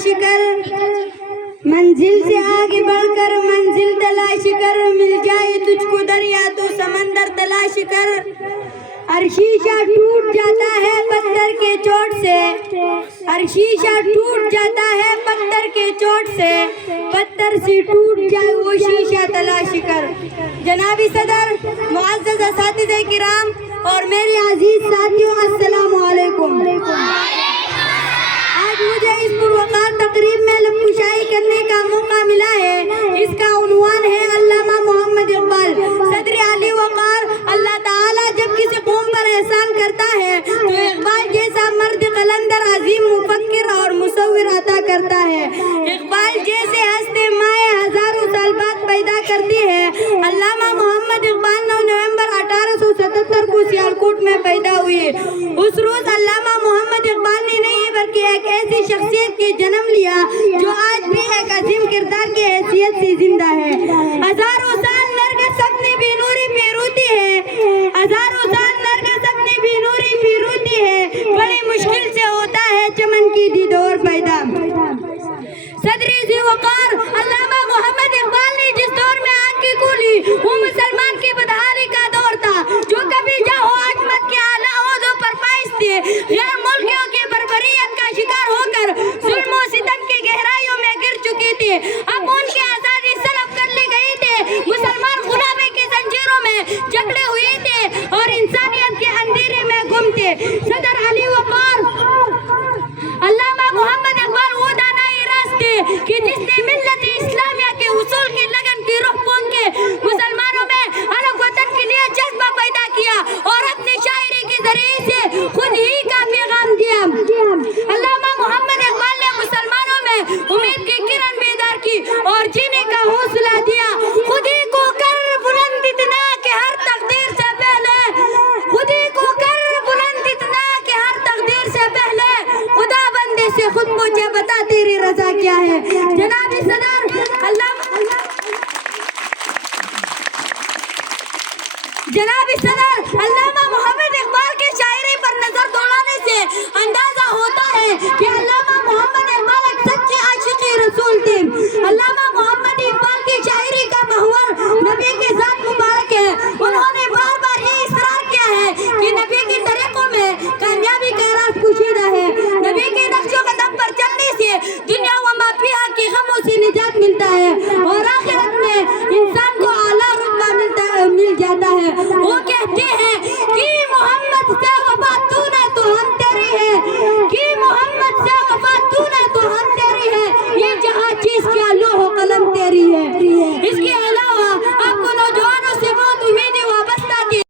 تلاش کر، منزل سے آگے بڑھ کر منزل تلاش کر، مل جائے تجھ کو دریا تو سمندر تلاش کر۔ ہر شیشہ ٹوٹ جاتا ہے پتھر کے چوٹ سے، ہر شیشہ ٹوٹ جاتا ہے پتھر کے چوٹ سے، پتھر سے ٹوٹ جائے وہ شیشہ تلاش کر۔ جناب صدر، معزز اساتذہ کرام اور میرے عزیز ساتھیوں، السلام علیکم۔ آج مجھے اس پروقار تقریب میں لب کشائی کرنے کا موقع ملا ہے۔ اس کا عنوان ہے علامہ محمد اقبال۔ صدر علی وقار، اللہ تعالیٰ جب کسی قوم پر احسان کرتا ہے تو اقبال جیسا مرد قلندر عظیم مفکر اور مصور عطا کرتا ہے۔ اقبال جیسے ہستے مائع ہزاروں سال بعد پیدا کرتی ہے۔ علامہ محمد اقبال 9 نومبر 1877 کو سیالکوٹ میں پیدا ہوئے۔ اس روز علامہ محمد اقبال نے نہیں بلکہ ایک ایسی شخصیت کے جنم لیا جو آج بھی ایک عظیم کردار کی حیثیت سے زندہ ہے۔ ہزاروں سال نرگس اپنی بھی نوری پہ روتی ہے، ہزاروں سال نرگس اپنی بھی نوری پہ روتی ہے، بڑی مشکل سے ہوتا ہے چمن کی دیدور پیدا۔ صدر ذی وقار علامہ محمد اقبال نے جس دور میں آگ کی کولی، وہ مسلمان کی بدحالی کا دور تھا، جو کبھی جاہو عظمت کے اعلیٰ عہدوں پر فائز تھے، غیر ملکیوں کی بربریت کا شکار ہو کر ظلم و ستم کی گہرائیوں میں گر چکی تھی۔ اب ان کی آزادی سلب کر لی گئی تھی، مسلمان غلامی کی زنجیروں میں جکڑے ہوئے تھے اور انسانیت کے اندھیرے میں گم تھے۔ صدر علی وقار علامہ محمد اقبال وہ دانائی راست تھے کہ جس نے ملت اسلامیہ کے حصول کی لگن کی روح پھونک کے مسلمانوں میں الگ وطن کے لیے جذبہ پیدا کیا اور اپنی شاعری کے ذریعے سے خود ہی کا پیغام دیا۔ علامہ محمد اقبال نے مسلمانوں میں امید کی کرن بیدار کی اور جینے کا حوصلہ دیا۔ خود ہی کو کر بلند اتنا کہ ہر تقدیر سے پہلے، خود ہی کو کر بلند اتنا کہ ہر تقدیر سے پہلے، خدا بندے سے خود مجھے بتا تیری رضا کیا ہے۔ جناب صدر، علامہ محمد اقبال کی شاعری پر نظر دوڑانے سے اندازہ ہوتا